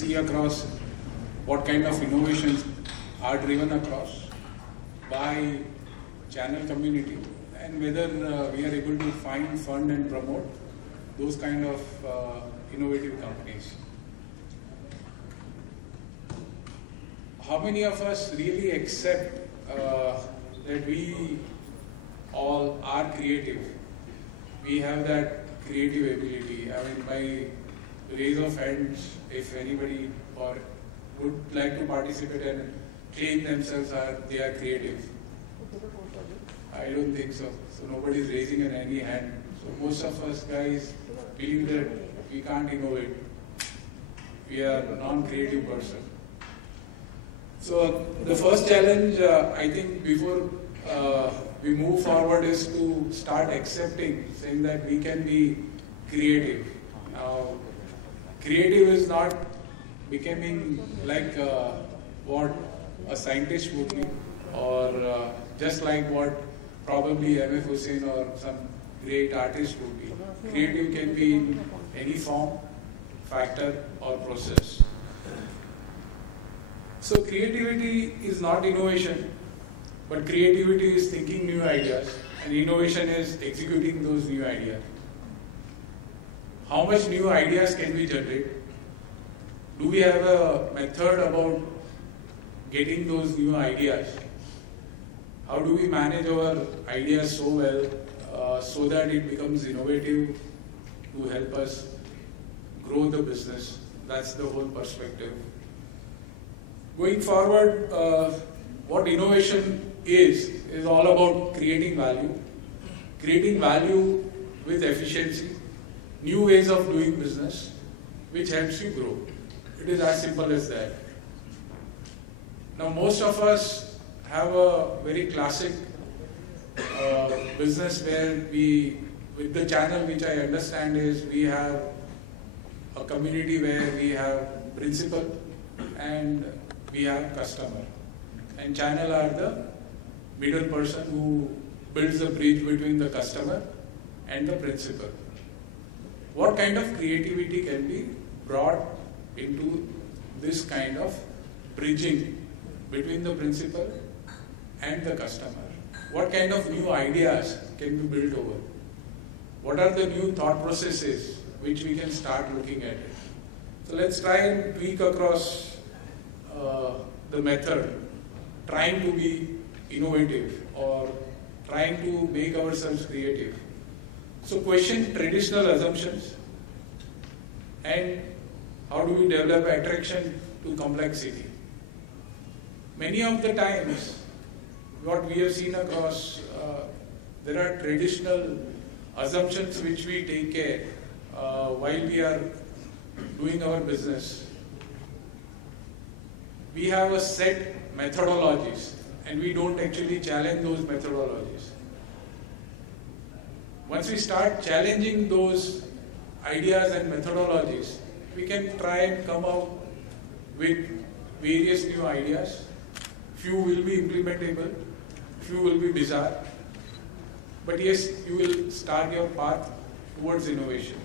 see across what kind of innovations are driven across by channel community, and whether we are able to find, fund and promote those kind of innovative companies. How many of us really accept that we all are creative? We have that creative ability. I mean, by raise of hands, if anybody or would like to participate and claim themselves they are creative. I don't think so. So nobody is raising any hand. So most of us guys believe that we can't innovate. We are a non-creative person. So the first challenge, I think, before we move forward is to start accepting, saying that we can be creative. Now, creative is not becoming like what a scientist would be, or just like what probably M.F. Hussain or some great artist would be. Creative can be in any form, factor or process. So creativity is not innovation, but creativity is thinking new ideas, and innovation is executing those new ideas. How much new ideas can we generate? Do we have a method about getting those new ideas? How do we manage our ideas so well so that it becomes innovative to help us grow the business? That's the whole perspective. Going forward, what innovation is all about creating value with efficiency, new ways of doing business, which helps you grow. It is as simple as that. Now, most of us have a very classic business where with the channel, which I understand is we have a community where we have principal and we have customer, and channel are the middle person who builds the bridge between the customer and the principal. What kind of creativity can be brought into this kind of bridging between the principal and the customer? What kind of new ideas can be built over? What are the new thought processes which we can start looking at it? So let's try and tweak across the method, trying to be innovative or trying to make ourselves creative. So question traditional assumptions, and how do we develop attraction to complexity? Many of the times, what we have seen across, there are traditional assumptions which we take care while we are doing our business. We have a set methodologies, and we don't actually challenge those methodologies. Once we start challenging those ideas and methodologies, we can try and come out with various new ideas. Few will be implementable, few will be bizarre, but yes, you will start your path towards innovation.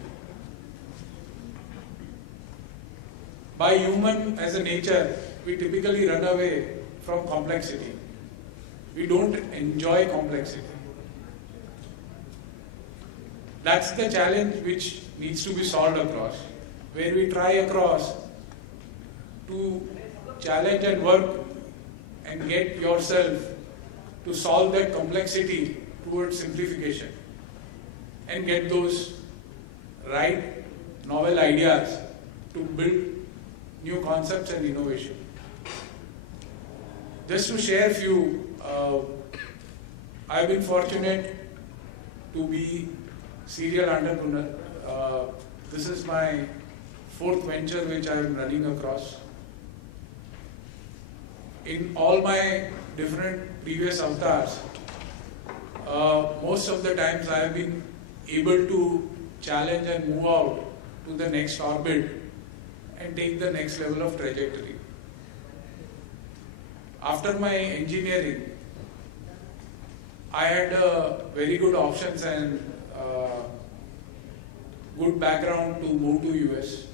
By human as a nature, we typically run away from complexity. We don't enjoy complexity. That's the challenge which needs to be solved across, where we try across to challenge and work and get yourself to solve that complexity towards simplification and get those right novel ideas to build new concepts and innovation. Just to share a few, I've been fortunate to be serial entrepreneur. This is my fourth venture which I am running across. In all my different previous avatars, most of the times I have been able to challenge and move out to the next orbit and take the next level of trajectory. After my engineering, I had very good options and good background to move to US.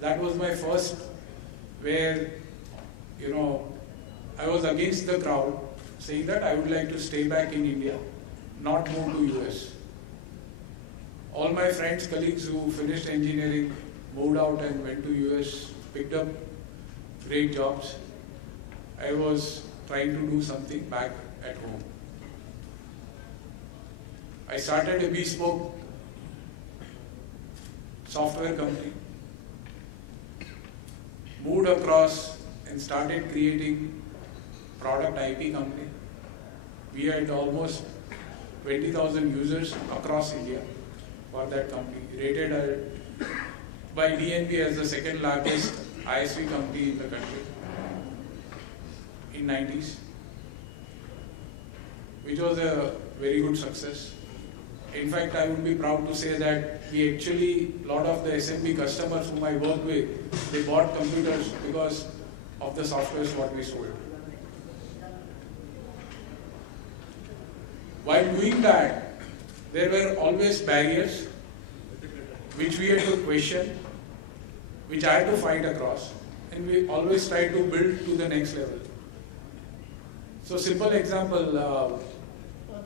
That was my first where, you know, I was against the crowd, saying that I would like to stay back in India, not move to US. All my friends, colleagues who finished engineering moved out and went to US, picked up great jobs. I was trying to do something back at home. I started a bespoke software company, moved across and started creating product IP company. We had almost 20,000 users across India for that company, rated by DNB as the second largest ISV company in the country in 90s, which was a very good success. In fact, I would be proud to say that we actually, a lot of the SMB customers whom I work with, they bought computers because of the softwares what we sold. While doing that, there were always barriers which we had to question, which I had to fight across, and we always try to build to the next level. So simple example,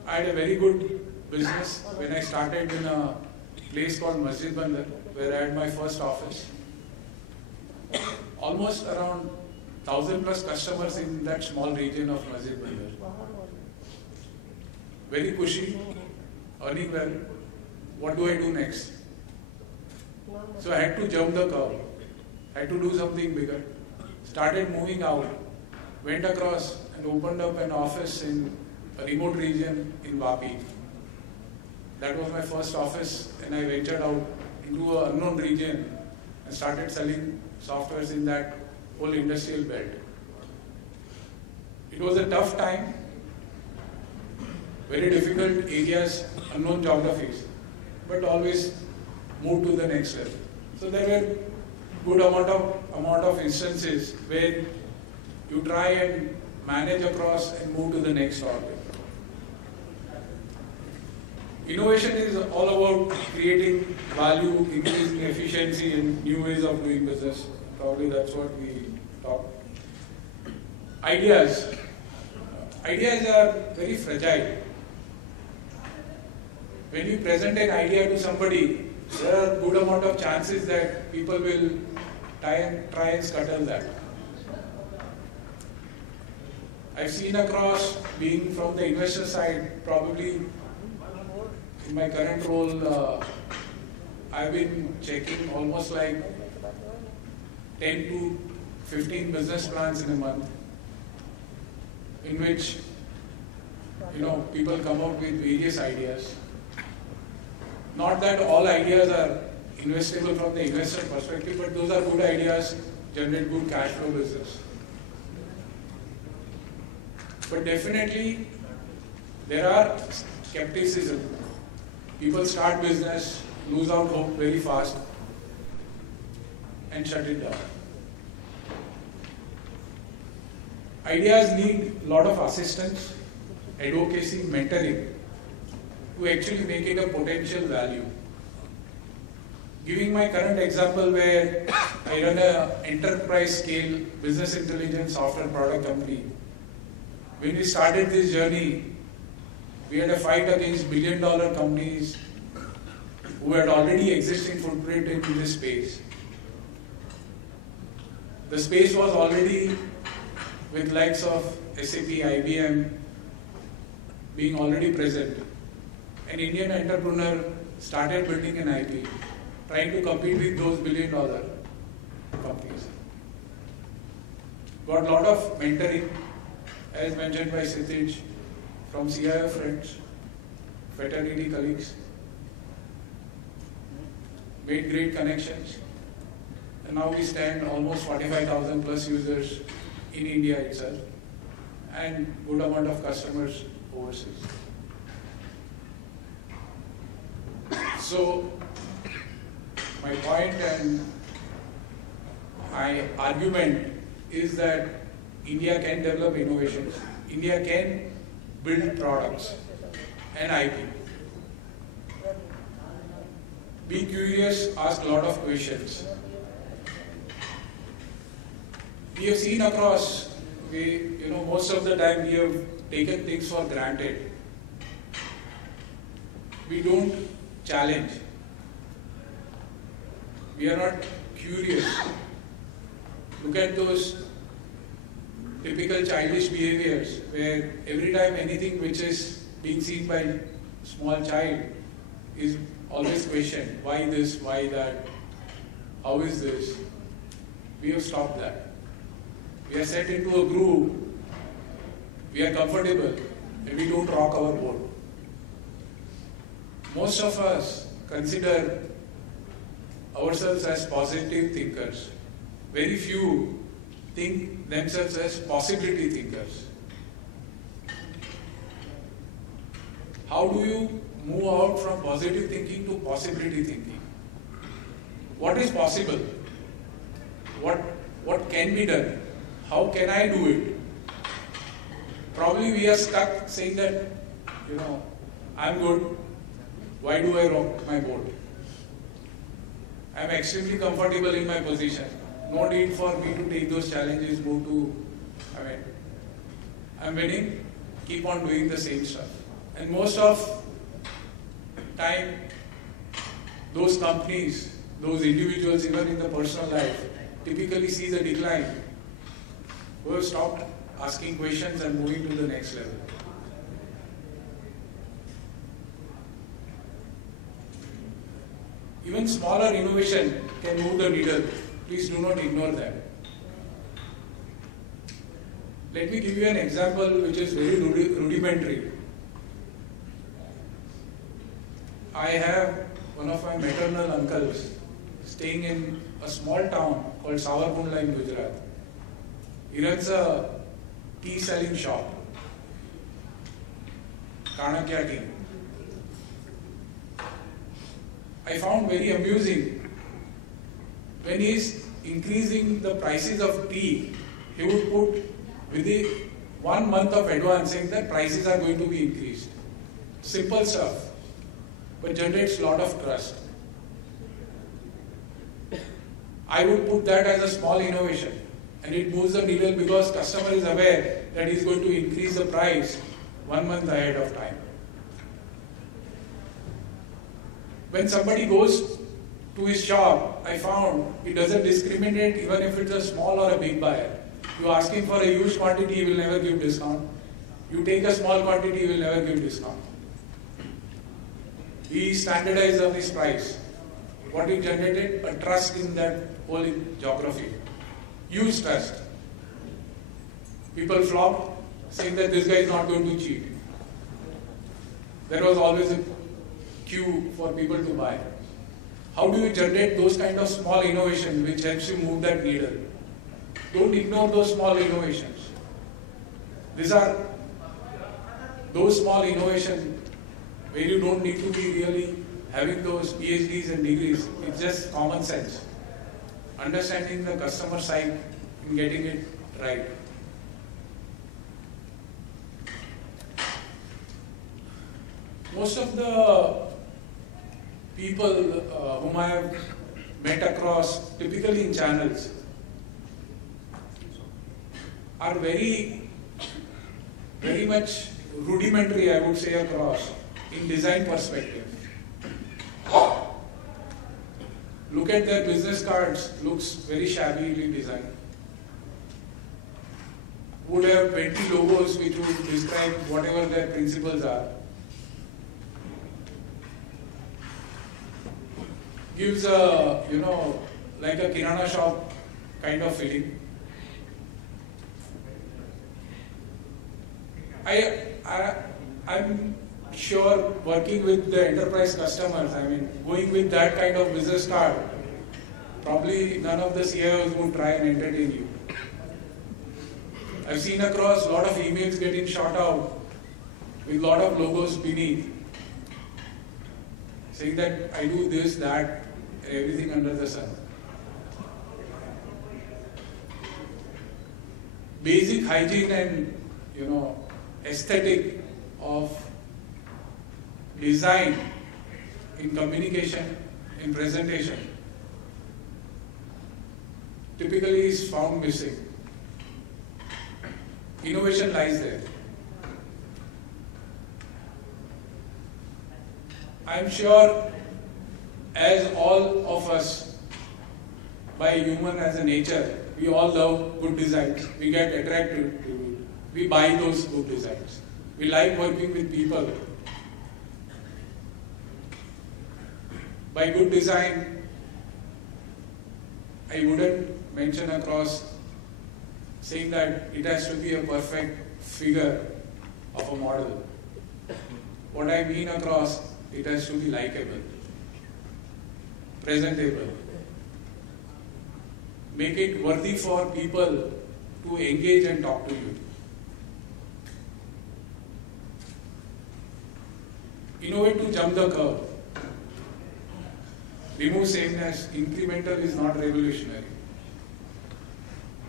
I had a very good business when I started in a place called Masjid Bandar, where I had my first office. Almost around 1,000 plus customers in that small region of Masjid Bandar. Very cushy, earning well. What do I do next? So I had to jump the curve, had to do something bigger. Started moving out, went across and opened up an office in a remote region in Vapi. That was my first office, and I ventured out into an unknown region and started selling softwares in that whole industrial belt. It was a tough time, very difficult areas, unknown geographies, but always moved to the next level. So there were good amount of instances where you try and manage across and move to the next orbit. Innovation is all about creating value, increasing efficiency, and new ways of doing business. Probably that's what we talk. Ideas. Ideas are very fragile. When you present an idea to somebody, there are a good amount of chances that people will try and scuttle that. I've seen across, being from the investor side, probably in my current role, I've been checking almost like 10 to 15 business plans in a month, in which, you know, people come up with various ideas. Not that all ideas are investable from the investor perspective, but those are good ideas, generate good cash flow business. But definitely, there are skepticism. People start business, lose out hope very fast, and shut it down. Ideas need a lot of assistance, advocacy, mentoring to actually make it a potential value. Giving my current example where I run an enterprise scale business intelligence software product company. When we started this journey, we had a fight against billion-dollar companies who had already existing footprint in this space. The space was already with likes of SAP, IBM being already present. An Indian entrepreneur started building an IP, trying to compete with those billion-dollar companies. Got a lot of mentoring, as mentioned by Sitij, from CIO friends, fraternity colleagues. Made great connections. And now we stand almost 45,000 plus users in India itself, and good amount of customers overseas. So, my point and my argument is that India can develop innovations, India can build products and IP. Be curious, ask a lot of questions. we have seen across, most of the time we have taken things for granted. We don't challenge. We are not curious. Look at those typical childish behaviors where every time anything which is being seen by a small child is always questioned. Why this? Why that? How is this? We have stopped that. We are set into a groove. We are comfortable and we don't rock our boat. Most of us consider ourselves as positive thinkers. Very few think themselves as possibility thinkers. How do you move out from positive thinking to possibility thinking? What is possible? What can be done? How can I do it? Probably we are stuck saying that, I'm good. Why do I rock my boat? I'm extremely comfortable in my position. No need for me to take those challenges, I'm winning, keep on doing the same stuff. And most of time, those companies, those individuals, even in the personal life, typically see the decline, who have stopped asking questions and moving to the next level. Even smaller innovation can move the needle. Please do not ignore that. Let me give you an example which is very rudimentary. I have one of my maternal uncles staying in a small town called Savarkundla in Gujarat. He runs a tea selling shop, Kanakya tea. I found very amusing, when he is increasing the prices of tea, he would put within 1 month of advance saying that prices are going to be increased. Simple stuff, but generates a lot of trust. I would put that as a small innovation, and it moves the needle because customer is aware that he is going to increase the price 1 month ahead of time. When somebody goes to his shop, I found he doesn't discriminate even if it's a small or a big buyer. You ask him for a huge quantity, he will never give discount. You take a small quantity, he will never give discount. He standardized on his price. What he generated? A trust in that whole geography. Huge trust. People flocked, saying that this guy is not going to cheat. There was always a queue for people to buy. How do you generate those kind of small innovations which helps you move that needle? Don't ignore those small innovations. These are those small innovations where you don't need to be really having those PhDs and degrees. It's just common sense. Understanding the customer side and getting it right. Most of the people whom I have met across, typically in channels, are very much rudimentary, I would say, across in design perspective. Look at their business cards, looks very shabbily designed. Would have 20 logos which would describe whatever their principles are. Gives a, like a kirana shop kind of feeling. I'm sure working with the enterprise customers, going with that kind of business card, probably none of the CIOs would try and entertain you. I've seen across a lot of emails getting shot out with a lot of logos beneath, saying that I do this, that, everything under the sun. Basic hygiene and, aesthetic of design in communication, in presentation, typically is found missing. Innovation lies there. I'm sure as all of us, by human as a nature, we all love good designs. We get attracted to it. We buy those good designs. We like working with people. By good design, I wouldn't mention across saying that it has to be a perfect figure of a model. What I mean across, it has to be likable, presentable. Make it worthy for people to engage and talk to you. Innovate to jump the curve. Remove sameness. Incremental is not revolutionary.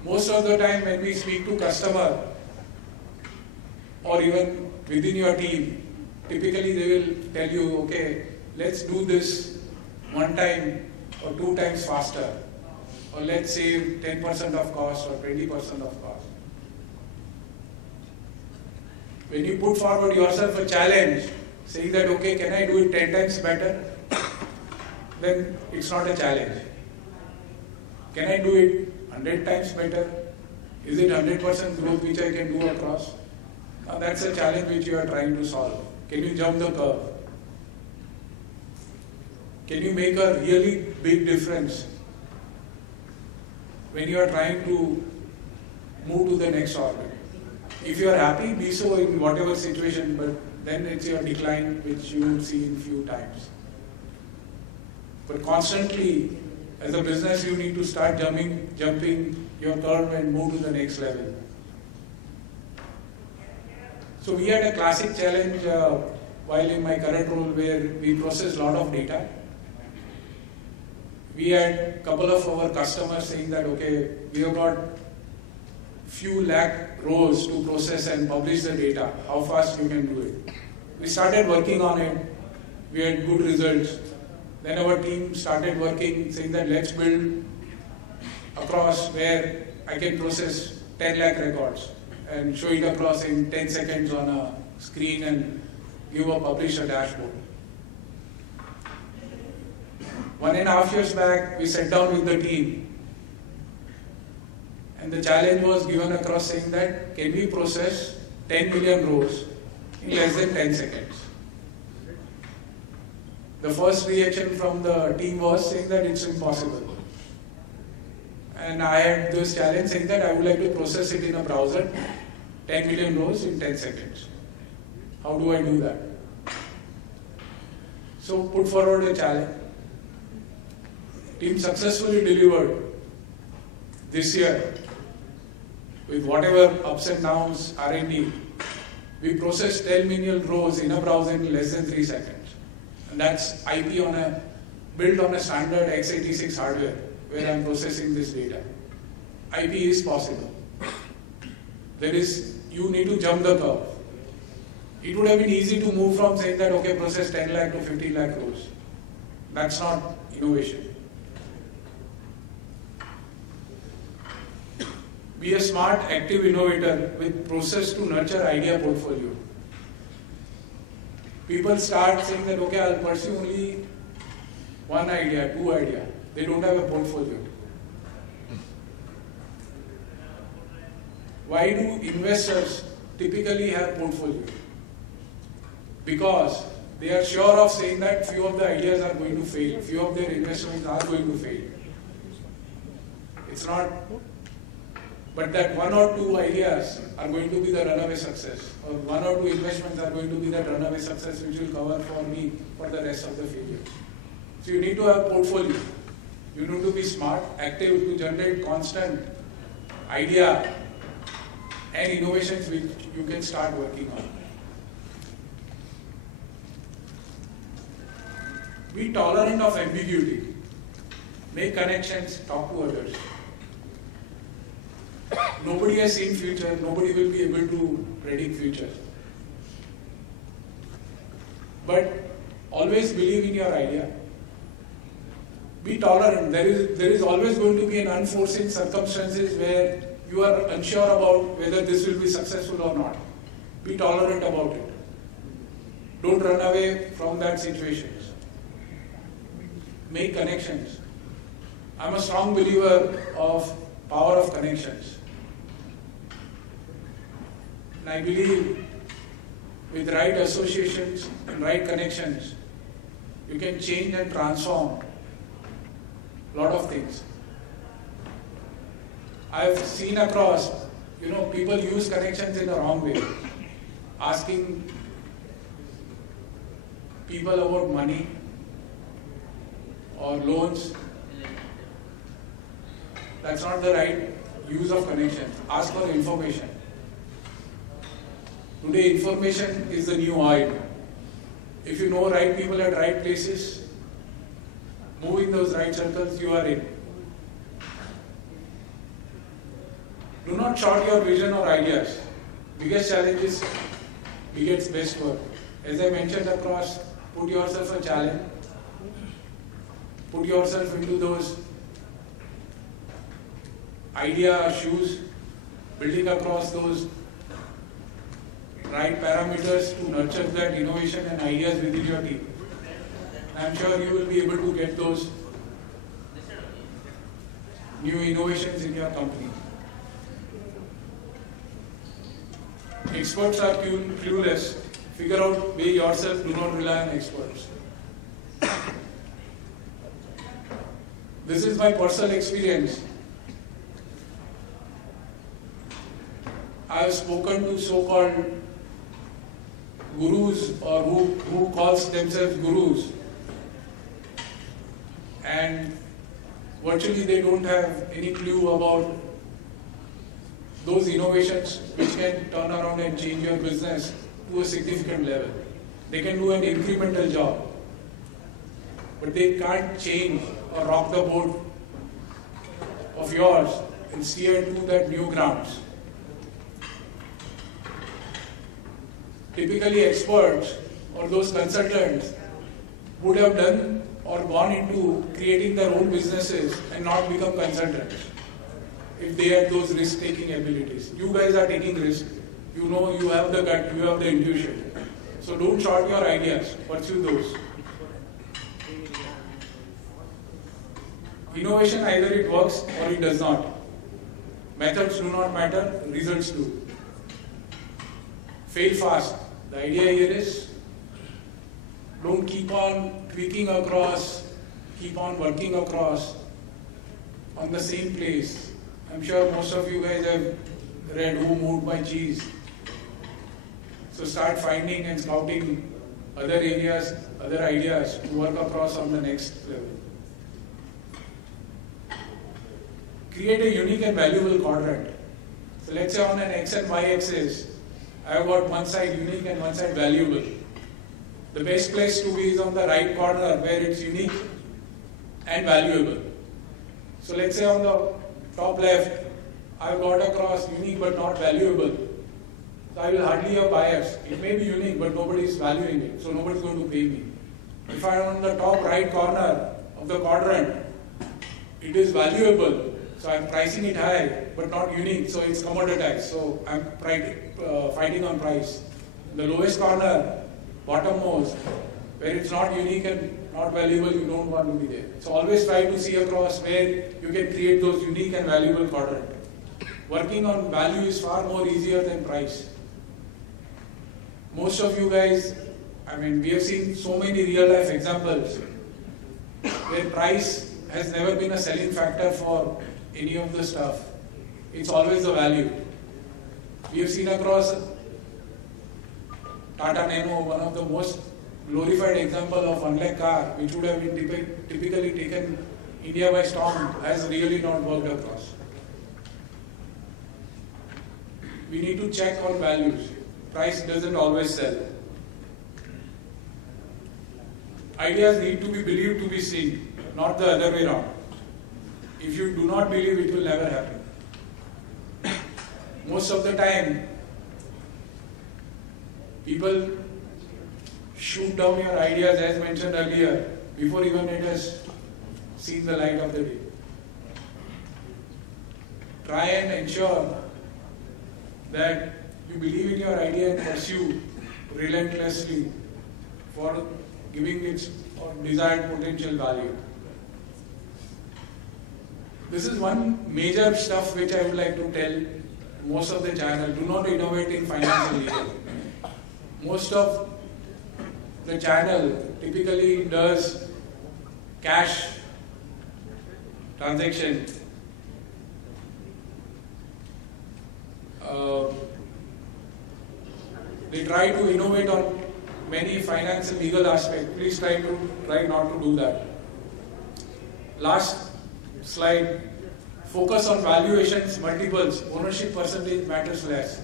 Most of the time when we speak to customer or even within your team, typically they will tell you, okay, let's do this 1 time or 2 times faster, or let's save 10% of cost or 20% of cost. When you put forward yourself a challenge, saying that, okay, can I do it 10 times better? Then it's not a challenge. Can I do it 100 times better? Is it 100% growth which I can do across? Now that's a challenge which you are trying to solve. Can you jump the curve? Can you make a really big difference when you are trying to move to the next orbit? If you are happy, be so in whatever situation, but then it's your decline which you will see in few times. But constantly, as a business, you need to start jumping your curve and move to the next level. So we had a classic challenge while in my current role where we process a lot of data. We had a couple of our customers saying that, okay, we have got few lakh rows to process and publish the data. How fast you can do it? We started working on it. We had good results. Then our team started working, saying that let's build across where I can process 10 lakh records and show it across in 10 seconds on a screen and publish a dashboard. 1.5 years back, we sat down with the team and the challenge was given across saying that can we process 10 million rows in less than 10 seconds? The first reaction from the team was saying that it's impossible. And I had this challenge saying that I would like to process it in a browser, 10 million rows in 10 seconds. How do I do that? So put forward a challenge. Team successfully delivered this year with whatever ups and downs, R&D. We processed 10 million rows in a browser in less than 3 seconds. And that's IP built on a standard x86 hardware where I'm processing this data. IP is possible. You need to jump the curve. It would have been easy to move from saying that, okay, process 10 lakh to 15 lakh rows. That's not innovation. Be a smart, active innovator with process to nurture idea portfolio. People start saying that, okay, I'll pursue only 1 idea, 2 ideas. They don't have a portfolio. Why do investors typically have portfolio? Because they are sure of saying that few of the ideas are going to fail, few of their investments are going to fail. It's not, but that 1 or 2 ideas are going to be the runaway success, or 1 or 2 investments are going to be that runaway success which will cover for me for the rest of the failure. So you need to have portfolio. You need to be smart, active to generate constant idea and innovations which you can start working on. Be tolerant of ambiguity. Make connections, talk to others. Nobody has seen future, nobody will be able to predict future. But always believe in your idea. Be tolerant. There is always going to be an unforeseen circumstances where you are unsure about whether this will be successful or not. Be tolerant about it. Don't run away from that situation. Make connections. I'm a strong believer of power of connections. And I believe with right associations and right connections, you can change and transform a lot of things. I've seen across, people use connections in the wrong way. Asking people about money or loans. That's not the right use of connections. Ask for information. Today, information is the new oil. If you know right people at right places, move in those right circles, you are in. Do not short your vision or ideas. Biggest challenges begets best work. As I mentioned across, put yourself a challenge. Put yourself into those idea shoes, building across those right parameters to nurture that innovation and ideas within your team. I'm sure you will be able to get those new innovations in your company. Experts are clueless. Figure out way yourself, do not rely on experts. This is my personal experience. I have spoken to so-called gurus or who calls themselves gurus, and virtually they don't have any clue about those innovations which can turn around and change your business to a significant level. They can do an incremental job, but they can't change or rock the boat of yours and steer to that new grounds. Typically experts or those consultants would have done or gone into creating their own businesses and not become consultants if they had those risk-taking abilities. You guys are taking risk. You know, you have the gut, you have the intuition. So don't short your ideas, pursue those. Innovation, either it works or it does not. Methods do not matter, results do. Fail fast. The idea here is, don't keep on tweaking across, keep on working across on the same place. I'm sure most of you guys have read Who Moved My Cheese. So start finding and scouting other areas, other ideas to work across on the next level. Create a unique and valuable quadrant. So let's say on an X and Y axis, I have got one side unique and one side valuable. The best place to be is on the right corner where it's unique and valuable. So let's say on the top left, I've got across unique but not valuable. So I will hardly have buyers. It may be unique but nobody is valuing it, so nobody is going to pay me. If I'm on the top right corner of the quadrant, it is valuable, so I'm pricing it high but not unique, so it's commoditized, so I'm fighting on price. The lowest corner, bottommost, where it's not unique and not valuable, you don't want to be there. So always try to see across where you can create those unique and valuable quadrant. Working on value is far more easier than price. Most of you guys, we have seen so many real life examples where price has never been a selling factor for any of the stuff. It's always the value. We have seen across Tata Nano, one of the most glorified example of unlike car, which would have been typically taken India by storm, has really not worked across. We need to check on values. Price doesn't always sell. Ideas need to be believed to be seen, not the other way around. If you do not believe, it will never happen. Most of the time, people shoot down your ideas, as mentioned earlier, before even it has seen the light of the day. try and ensure that you believe in your idea and pursue relentlessly for giving its desired potential value. This is one major stuff which I would like to tell most of the channel. Do not innovate in financial legal. Most of the channel typically does cash transaction. They try to innovate on many finance and legal aspects. Please try not to do that. Last slide. Focus on valuations, multiples, ownership percentage matters less.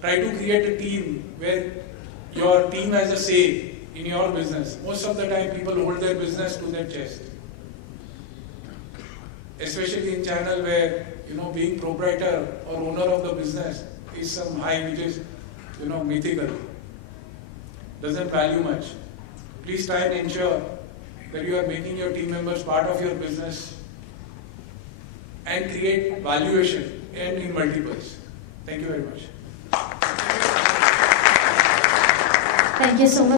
Try to create a team where your team has a say in your business. Most of the time people hold their business to their chest. Especially in channel where, being proprietor or owner of the business is some high which is, mythical. Doesn't value much. Please try and ensure that you are making your team members part of your business and create valuation and in multiples. Thank you very much. Thank you so much.